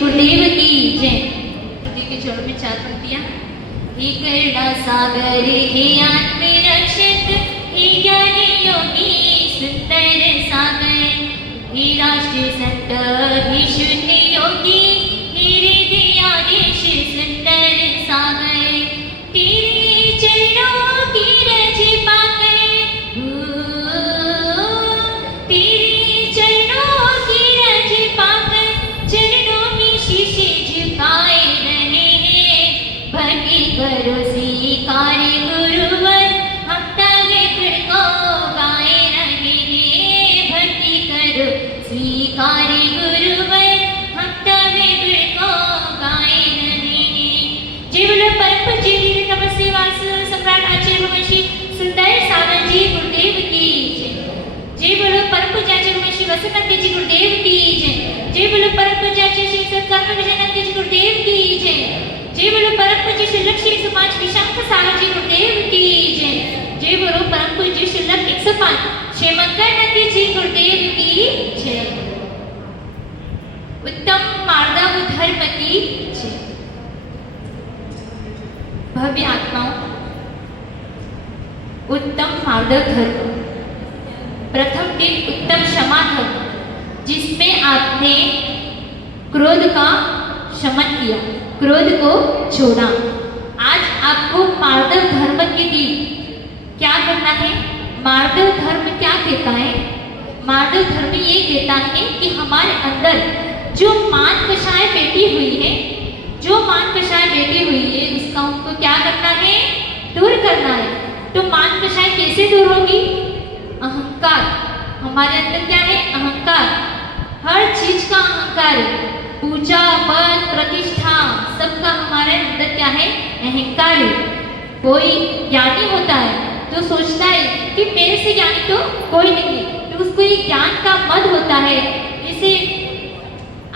गुरुदेव की जय। के जोड़ में 4 पंक्तियां। हे करुणा सागर हे आत्मरक्षक हे ज्ञानी योगी सुंदर सागर हे राष्ट्र संत हे शून्य योगी हे हृदयाधीश सुंदर सागर तेरे चरणों की रज पाकर तेरे चरणों की रज पाकर चरणों में शीश झुकाए रहे हैं भक्ति करो स्वीकार गुरुवर हम तवे गुण को गाए रहे हैं भक्ति करो स्वीकार गुरुवर हम तवे गुण को गाए रहे हैं। जय बोलो परम पूज्य वीर तपस्वी वासु सम्राट आचार्य महर्षि सुंदर सागर जी गुरुदेव की जय। जय बोलो परम पूज्य आचार्य महर्षि वसुनंद जी गुरुदेव की जय। जय बोलो परम पूज्य आचार्य श्री सत्कर्म विजयनंद जी गुरुदेव की जय। जय बोलो परम पूज्य श्री लक्ष्मी समाज निशंक सागर जी गुरुदेव की जय। जय बोलो परम पूज्य श्री 105 श्री मंगलानंद जी गुरुदेव की जय। उत्तम मार्गव धर्म की जय। भव्य आत्माओं, उत्तम मार्गव धर्म प्रथम दिन उत्तम क्षमा धर्म जिसमें आपने क्रोध का शमन किया, क्रोध को छोड़ा। आज आपको मार्दव धर्म के लिए क्या करना है? मार्दव धर्म क्या कहता है? मार्दव धर्म ये कहता है कि हमारे अंदर जो मान कषाय बैठी हुई है, जो मान कषाय बैठी हुई है उसका हमको क्या करना है? दूर करना है। तो मान कषाय कैसे दूर होगी? अहंकार। हमारे अंदर क्या है? अहंकार। हर चीज का अहंकार है। पूजा पद प्रतिष्ठा सबका हमारे अंदर क्या है? अहंकार है। कोई ज्ञानी होता है तो सोचता है कि मेरे से ज्ञानी तो कोई नहीं है, तो उसको ये ज्ञान का मद होता है। इसे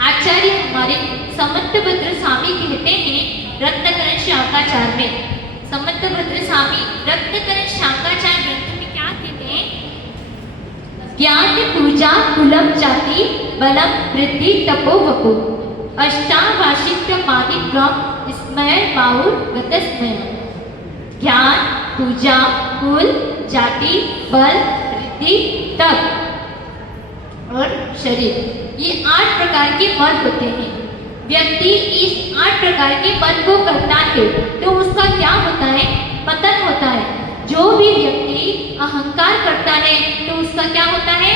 आचार्य हमारे समंतभद्र स्वामी कहते हैं रत्नकरण शांकाचार में। समंतभद्र स्वामी रत्नकरण शांकाचार ग्रंथ में क्या कहते हैं? ज्ञान पूजा कुलम जाति बलम वृद्धि तपो वपो अष्टावाशित मादिक्रम स्मय बाहुर गतस्मय। ज्ञान पूजा कुल जाति बल वृद्धि तप और शरीर, ये 8 प्रकार के मद होते हैं। व्यक्ति इस 8 प्रकार के मद को करता है तो उसका क्या होता है? पतन होता है। जो भी व्यक्ति अहंकार करता है तो उसका क्या होता है?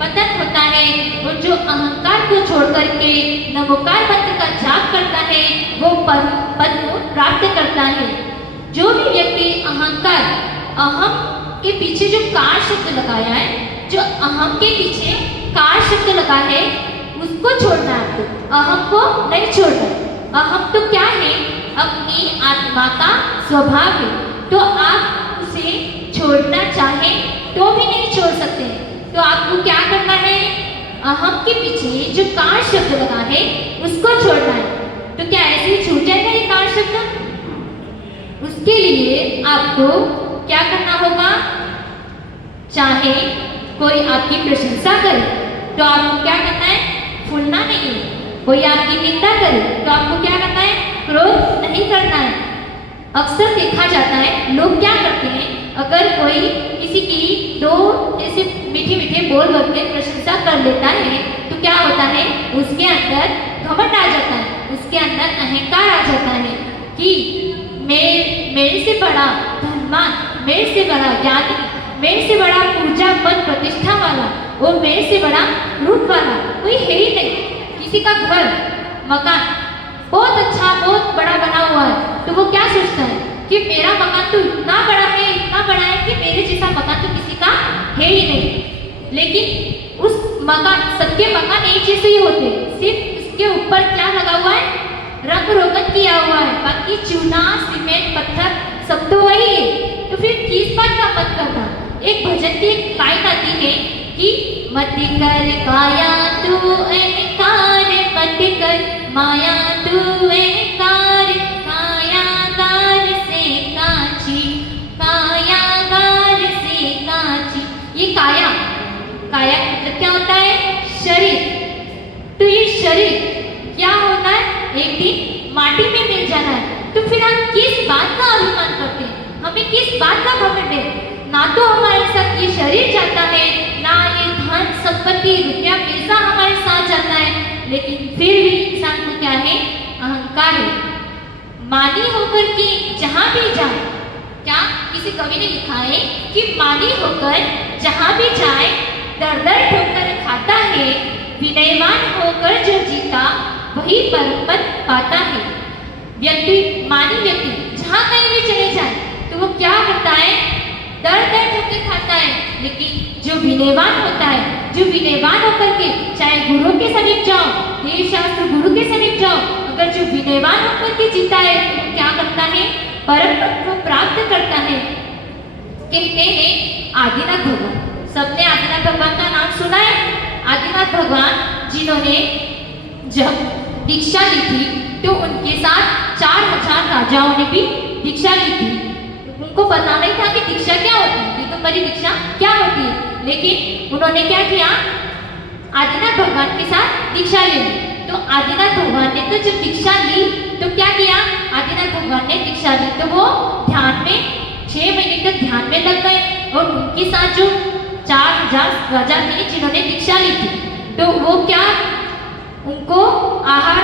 पतन होता है। और जो अहंकार को छोड़ करके नमोकार मंत्र का जाप करता है वो पद को प्राप्त करता है। जो भी व्यक्ति अहंकार, अहम के पीछे जो कार शब्द लगाया है, जो अहम के पीछे कार शब्द लगा है उसको छोड़ना है आपको, अहम को नहीं छोड़ना। अहम तो क्या है? अपनी आत्मा का स्वभाव है, तो आप उसे छोड़ना चाहे तो भी नहीं छोड़ सकते। तो आपको क्या करना है? अहम के पीछे जो कार शब्द लगा है उसको छोड़ना है। तो क्या ऐसे ही छूट जाएगा ये कार शब्द? उसके लिए आपको क्या करना होगा? चाहे कोई आपकी प्रशंसा करे तो आपको क्या करना है? फूलना नहीं है। कोई आपकी निंदा करे तो आपको क्या करना है? क्रोध नहीं करना है। अक्सर देखा जाता है लोग क्या करते हैं, अगर कोई किसी की 2 ऐसे मीठे मीठे बोल बोल के प्रशंसा कर लेता है तो क्या होता है? उसके अंदर घमंड आ जाता है, उसके अंदर अहंकार आ जाता है कि मेरे से बड़ा धनवान, मेरे से बड़ा ज्ञानी, मेरे से बड़ा पूजा पद प्रतिष्ठा वाला और मेरे से बड़ा रूप वाला कोई है ही नहीं। किसी का घर मकान बहुत अच्छा बहुत बड़ा बना हुआ है तो वो क्या सोचता है कि मेरा मकान तो इतना बड़ा है कि मेरे जैसा मकान तो किसी का है ही नहीं। लेकिन उस मकान, सबके मकान एक जैसे ही होते हैं, सिर्फ इसके ऊपर क्या लगा हुआ है? रंग रोगन किया हुआ है, बाकी चूना सीमेंट पत्थर सब तो वही है। तो फिर किस बात का मत करना? एक भजन की एक लाइन आती है कि मत कर काया तू अहंकार, मत कर माया तू अहंकार, कायागार से काची, कायागार से काची। ये काया, काया मतलब क्या होता है? शरीर। तो ये शरीर क्या होना एक दिन माटी में मिल जाना है। तो फिर हम किस बात का अभिमान करते हैं, हमें किस बात का घमंड है? ना तो हमारे साथ ये शरीर जाता है, ना ये धन संपत्ति रुपया पैसा हमारे साथ जाता है, लेकिन फिर भी इंसान को क्या है? अहंकार है। मानी होकर के जहां भी जाए, क्या किसी कवि ने लिखा है कि मानी होकर जहां भी जाए दर दर ठोकर खाता है, विनयवान होकर जो जीता वही परम पद पाता है। व्यक्ति मानी व्यक्ति जहां कहीं भी चले जाए तो वो क्या करता है? दर दर ठोकर खाता है। लेकिन जो विनयवान होता है, जो विनयवान होकर के चाहे गुरु के समीप जाओ, देव शास्त्र गुरु के समीप जाओ, अगर जो विनयवान होकर के जीता है तो वो क्या करता है? परम पद को प्राप्त करता है। कहते हैं आदिनाथ भगवान, सबने आदिनाथ भगवान का नाम सुना है? आदिनाथ भगवान जिन्होंने जब दीक्षा ली थी तो उनके साथ 4000 राजाओं ने भी दीक्षा ली थी। उनको पता नहीं था कि दीक्षा क्या होती है, दिगंबरी दीक्षा क्या होती है, लेकिन उन्होंने क्या किया? आदिनाथ भगवान के साथ दीक्षा ले ली। तो आदिनाथ भगवान ने तो जब दीक्षा ली तो क्या किया? आदिनाथ भगवान ने दीक्षा ली तो वो ध्यान में 6 महीने तक ध्यान में लग गए, और उनके साथ जो 4000 राजा थे जिन्होंने दीक्षा ली थी, तो वो क्या, उनको आहार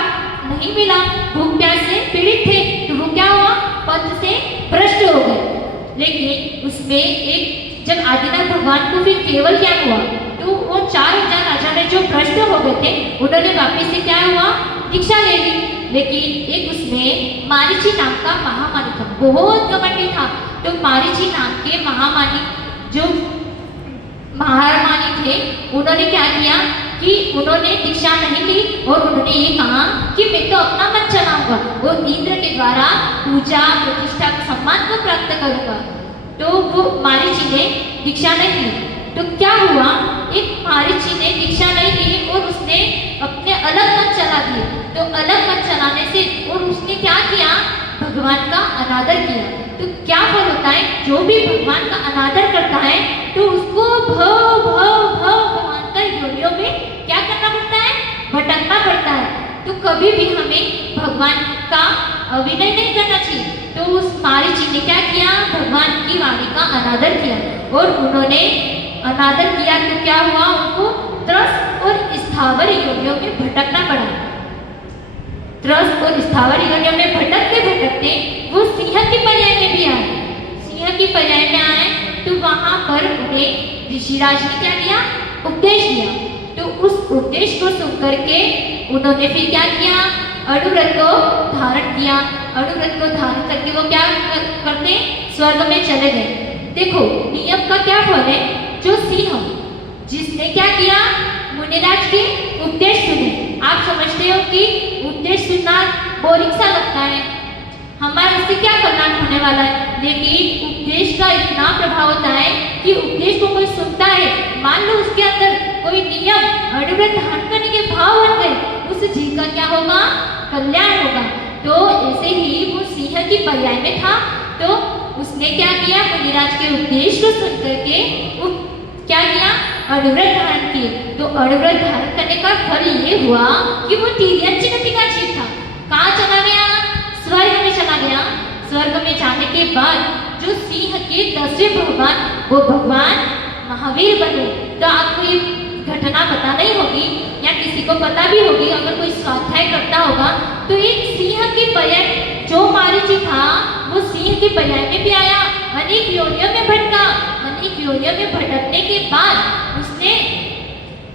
नहीं मिला, भूख प्यास से पीड़ित थे, तो वो क्या हुआ? पद से भ्रष्ट हो गए। लेकिन उसमें एक जब आदिनाथ भगवान को फिर केवल क्या हुआ? तो वो 4000 राजा ने जो भ्रष्ट हो गए थे उन्होंने वापिस से क्या हुआ? दीक्षा ले ली। लेकिन एक उसमें मारीची नाम का महामानी था, बहुत घमंडी था। तो मारीची नाम के महामानी जो महामानी थे उन्होंने क्या किया कि उन्होंने दीक्षा नहीं ली और उन्होंने ये कहा कि मैं तो अपना मन चलाऊंगा, वो इंद्र के द्वारा पूजा प्रतिष्ठा सम्मान को प्राप्त करूंगा। तो वो मारीची ने दीक्षा नहीं ली। तो क्या हुआ? एक मारीची ने दीक्षा नहीं ली और उसने अपने अलग मत चला दिए। तो अलग मत चलाने से और उसने क्या किया? भगवान का अनादर किया। तो क्या फल होता है? जो भी भगवान का अनादर करता है तो उसको भव भव भव भगवान योनियों में क्या करना पड़ता है? भटकना पड़ता है। तो कभी भी हमें भगवान का अविनय नहीं करना चाहिए। तो उस मारीची ने क्या किया? भगवान की वाणी का अनादर किया, और उन्होंने अनादर किया तो क्या हुआ? उनको त्रस्त और स्थावर योनियों में भटकना पड़ा। त्रस्त और स्थावर योनियों में भटकते भटकते वो सिंह की पर्याय में भी आए। सिंह की पर्याय में आए तो वहां पर उन्हें ऋषिराज ने क्या दिया? उपदेश दिया। तो उस उपदेश को सुनकर के उन्होंने फिर क्या किया? अणुव्रत को धारण किया। अणुव्रत को धारण करके वो क्या करते? स्वर्ग में चले गए। देखो नियम का क्या फल है? जो सिंह जिसने क्या किया? मुनिराज के उपदेश सुने। आप समझते हो कि उपदेश सुनना बोरिंग सा लगता है, हमारे इससे क्या कल्याण होने वाला है, लेकिन उपदेश का इतना प्रभाव होता है कि उपदेश को कोई सुनता है, मान लो उसके अंदर कोई नियम अणुव्रत धारण करने के भाव बन गए, उस जीव का क्या होगा? कल्याण होगा। तो ऐसे ही वो सिंह की पर्याय में था। तो उसने क्या किया? मुनिराज के उपदेश को सुन करके क्या किया? अणुव्रत धारण किए। तो अणुव्रत धारण करने का फल ये हुआ कि वो तिर्यंचिनति का जीव था। कहाँ चला गया? स्वर्ग में चला गया। स्वर्ग में जाने के बाद जो सिंह के 10वें भगवान, वो भगवान महावीर बने। तो आपको ये घटना पता नहीं होगी या किसी को पता भी होगी, अगर कोई स्वाध्याय करता होगा तो एक सिंह की पर्याय, जो मारीची था वो सिंह की पर्याय में भी आया, अनेक योनियों में भटका। अनेक योनियों में भटकने के बाद उसने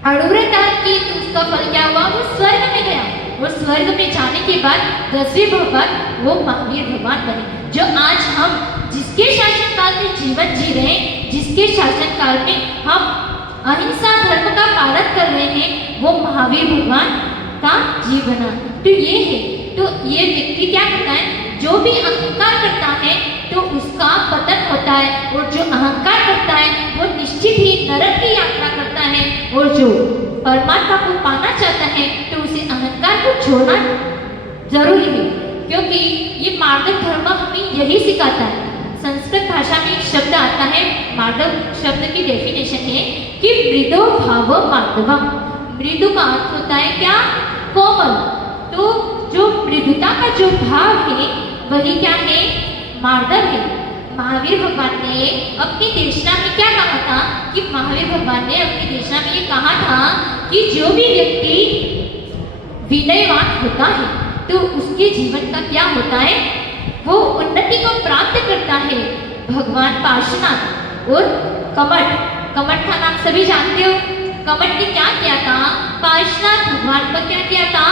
अणुव्रत धारण की, तो उसका फल क्या हुआ? वो स्वर्ग में गया, और स्वर्ग में जाने के बाद 10वें भगवान वो महावीर भगवान बने। जो आज हम जिसके शासन काल में जीवन जी रहे हैं, जिसके शासन काल में हम अहिंसा धर्म का पालन कर रहे हैं, वो महावीर भगवान का जीवन। तो ये है, तो ये व्यक्ति क्या करता है? जो भी अहंकार करता है तो उसका पतन होता है, और जो अहंकार करता है वो निश्चित ही नरक की यात्रा करता है, और जो परमात्मा को पाना चाहता है तो उसे अहंकार को छोड़ना जरूरी है, क्योंकि ये मार्दव धर्म हमें यही सिखाता है। संस्कृत भाषा में एक शब्द आता है, मार्दव शब्द की डेफिनेशन है कि मृदो भाव मार्दवम। मृदु का अर्थ होता है क्या? कोमल। तो जो मृदुता का जो भाव है वही क्या है, मार्दव है। महावीर भगवान ने अपनी देशना में क्या कहा था कि महावीर भगवान ने अपनी देशना में ये कहा था कि जो भी व्यक्ति विनयवान होता है तो उसके जीवन का क्या होता है, वो उन्नति को प्राप्त करता है। भगवान पार्श्वनाथ और कमठ, कमठ का नाम सभी जानते हो। कमठ ने क्या किया था, पार्श्वनाथ भगवान पर क्या किया था,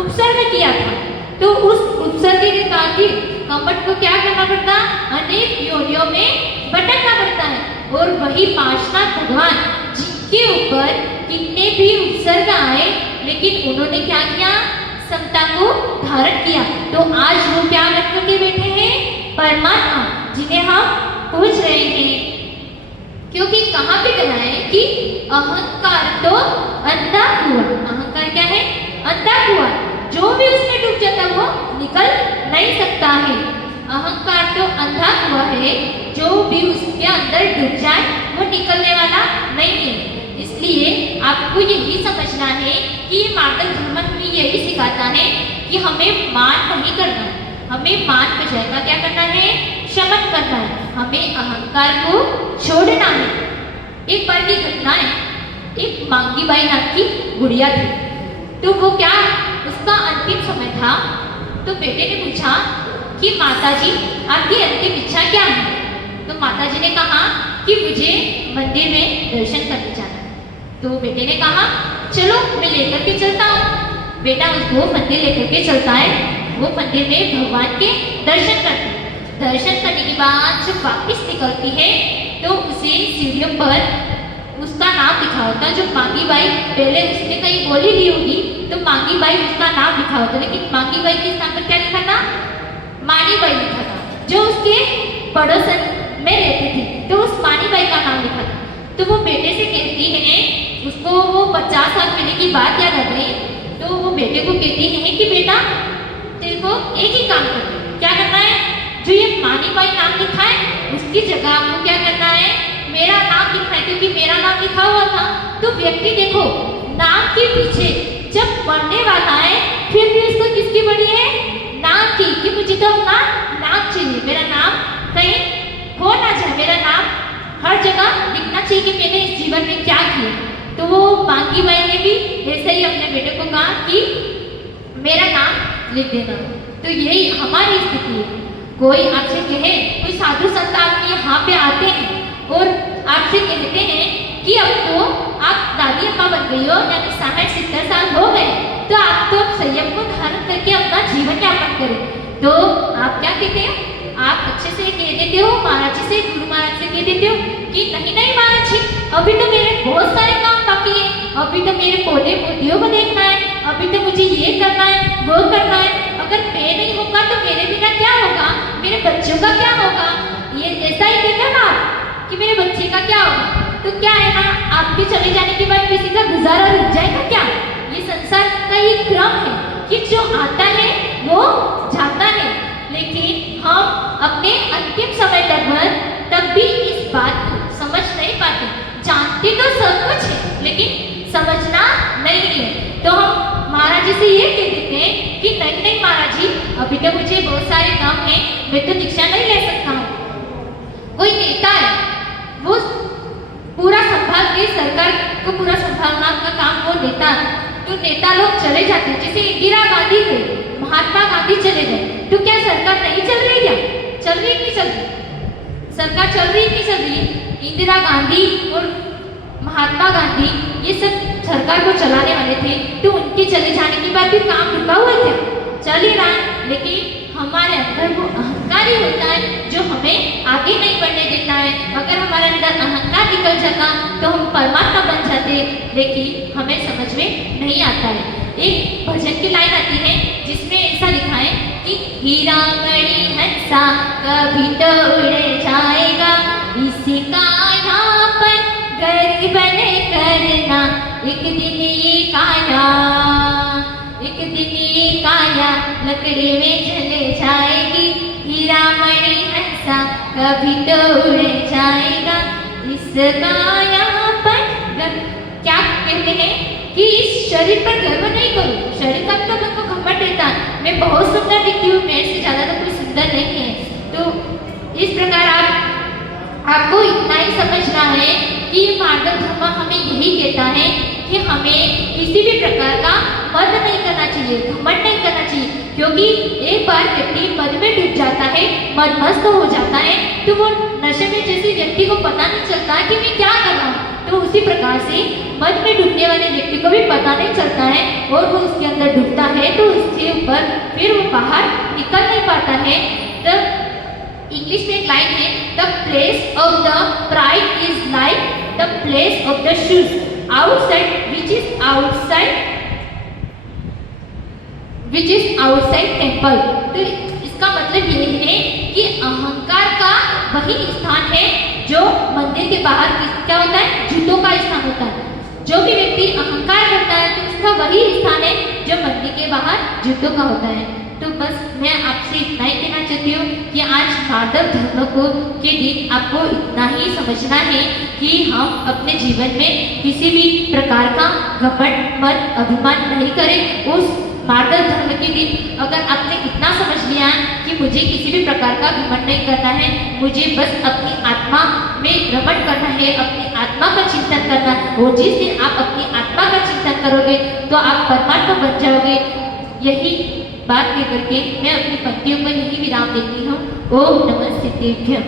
उपसर्ग किया था। तो उस उपसर्ग के खातिर कमठ को क्या करना पड़ता, अनेक योनियों में भटकना पड़ता है। और वही पार्श्वनाथ भगवान जिनके ऊपर कितने भी उपसर्ग आए लेकिन उन्होंने क्या किया, समता को धारण किया। तो आज वो क्या रख के बैठे हैं, परमात्मा, जिन्हें हम पूछ रहे हैं। क्योंकि कहाँ पे कहा है कि अहंकार तो अंधा कुआं, अहंकार क्या है, अंधा कुआं, जो भी उसमें डूब जाता वो निकल नहीं सकता है। अहंकार तो अंधा कुआं है, जो भी उसके अंदर डूब जाए वो निकलने वाला नहीं है। इसलिए आपको यही समझना है कि ये मार्गदर्शन धर्म हमें यही सिखाता है कि हमें मान नहीं करना है, हमें मान बजाय का क्या करना है, शमन करना है, हमें अहंकार को छोड़ना है। एक बार की घटना है, एक मांगी बाई नाम की गुड़िया थी। तो वो क्या, उसका अंतिम समय था। तो बेटे ने पूछा कि माताजी आपकी अंतिम इच्छा क्या है। तो माताजी ने कहा कि मुझे मंदिर में दर्शन करने जाना है। तो बेटे ने कहा चलो मैं लेकर के चलता हूँ। बेटा उसको मंदिर लेकर के चलता है। वो मंदिर में भगवान के दर्शन करते हैं। दर्शन करने के बाद जब वापस निकलती है तो उसे सीढ़ियों पर उसका नाम लिखा होता। जो मांगी बाई, पहले उसने कहीं बोली ली होगी तो मांगी बाई उसका नाम लिखा होता, लेकिन मांगी बाई के स्थान पर क्या लिखा था, मानी बाई लिखा था, जो उसके पड़ोसन में रहती थी। तो उस मानी बाई का नाम लिखा था। तो वो बेटे से कहती है, उसको वो 50 साल पहले की बात याद आ गई। तो वो बेटे को कहती है कि बेटा तेरे को एक ही काम करना है। क्या करना है, जो ये मानी बाई नाम लिखा है उसकी जगह आपको क्या करना है, मेरा नाम लिखना है, क्योंकि मेरा नाम लिखा हुआ था। तो व्यक्ति देखो, नाम के पीछे जब पढ़ने वाला है फिर भी उसको किसकी पड़ी है, नाम की, कि मुझे तो अपना नाम चाहिए, मेरा नाम कहीं खो ना जाए, मेरा नाम हर जगह लिखना चाहिए कि मैंने इस जीवन में क्या किया। तो वो मांगी बाई ने भी ऐसे ही अपने बेटे को कहा कि मेरा नाम लिख देना। तो यही हमारी स्थिति है। कोई आपसे कहे, कोई साधु संत आपके यहाँ पे आते हैं और आपसे कहते हैं कि अब तो आप दादी अम्मा बन गई हो, यानी 60-70 साल हो गए, तो आप तो संयम को धारण करके अपना जीवन यापन करें। तो आप क्या कहते हैं, आप अच्छे से कह देते हो, महाराज जी से, गुरु महाराज से कह देते हो कि नहीं नहीं महाराज जी, अभी तो मेरे बहुत सारे काम बाकी है, अभी तो मेरे पौधे पौधियों को देखना है, अभी तो मुझे ये करना है, वो करना है। अगर मैं नहीं होगा तो मेरे बिना क्या होगा, मेरे बच्चों का क्या होगा। ये ऐसा ही कहते ना कि मेरे बच्चे का क्या होगा। तो क्या है ना, आपके चले जाने के बाद किसी का गुजारा रुक जाएगा क्या। ये संसार का ये क्रम है कि जो आता है वो जाता है, लेकिन हम अपने अंतिम समय तब भी इस बात को समझ नहीं पाते। जानते तो सब कुछ है लेकिन समझना नहीं है। तो हम महाराज जी से ये कह देते हैं कि नहीं नहीं महाराज जी, अभी तो मुझे बहुत सारे काम हैं, मैं तो दीक्षा नहीं ले सकता हूँ। कोई नेता है, वो पूरा संभाल के सरकार को पूरा संभालना का काम वो नेता, तो नेता लोग चले जाते हैं। जैसे इंदिरा गांधी थे, महात्मा गांधी चले गए, तो क्या सरकार नहीं चल रही, क्या चल रही नहीं चल रही, सरकार चल रही नहीं चल रही। इंदिरा गांधी और महात्मा गांधी ये सब सरकार को चलाने वाले थे, तो उनके चले जाने के बाद भी काम रुका हुआ था, चल ही रहा। लेकिन हमारे अंदर वो अहंकार ही होता है जो हमें आगे नहीं बढ़ने देता है। अगर हमारे अंदर अहंकार निकल जाता तो हम परमात्मा बन जाते, लेकिन हमें समझ में नहीं आता है। एक भजन की लाइन आती है जिसमें ऐसा लिखा है कि हीरा मणि हंसा कभी तो उड़ जाएगा, इसका यहाँ पर गरीब ने करना, एक दिन ये काया, एक दिन ये काया लकड़ी में चले जाएगी। हीरा मणि हंसा कभी तो उड़ जाएगा, इसका यहाँ पर क्या कहते हैं कि इस शरीर पर गर्व नहीं करो। शरीर का तो हमको घमंड रहता है, मैं बहुत सुंदर दिखती हूँ, मेरे से ज़्यादा तो कोई सुंदर नहीं है। तो इस प्रकार आपको इतना ही समझना है कि मार्गव धर्म हमें यही कहता है कि हमें किसी भी प्रकार का मद नहीं करना चाहिए, घमंड नहीं करना चाहिए, क्योंकि एक बार व्यक्ति मद में डूब जाता है, मदमस्त हो जाता है, तो वो नशे में जैसे व्यक्ति को पता नहीं चलता कि मैं क्या कर रहा हूँ। तो उसी प्रकार से मद में डूबने वाले व्यक्ति को भी पता नहीं चलता है और वो उसके अंदर डूबता है, तो उसके ऊपर फिर वो बाहर निकल नहीं पाता है। तब इंग्लिश में एक लाइन है, the place of the pride is like the place of the shoes outside which is outside temple. तो इसका मतलब ये है कि अहंकार का वही स्थान है जो मंदिर के बाहर क्या होता है, जूतों का स्थान होता है। जो भी व्यक्ति अहंकार करता है तो उसका वही स्थान है जो मंदिर के बाहर जूतों का होता है। तो बस मैं आपसे इतना ही कहना चाहती हूँ कि आज मार्गव धर्म को के दिन आपको इतना ही समझना है कि हम अपने जीवन में किसी भी प्रकार का घमंड मत अभिमान नहीं करें। उस मार्गव धर्म के दिन अगर आपने इतना समझ लिया कि मुझे किसी भी प्रकार का घमंड नहीं करना है, मुझे बस अपनी आत्मा में रमण करना है, अपनी आत्मा का चिंतन करना है, और जिस दिन आप अपनी आत्मा का चिंतन करोगे तो आप परमात्मा बन जाओगे। यही बात कहकर के मैं अपनी पंक्तियों को यही विराम देती हूँ। ओम नमः सिद्धेभ्यः।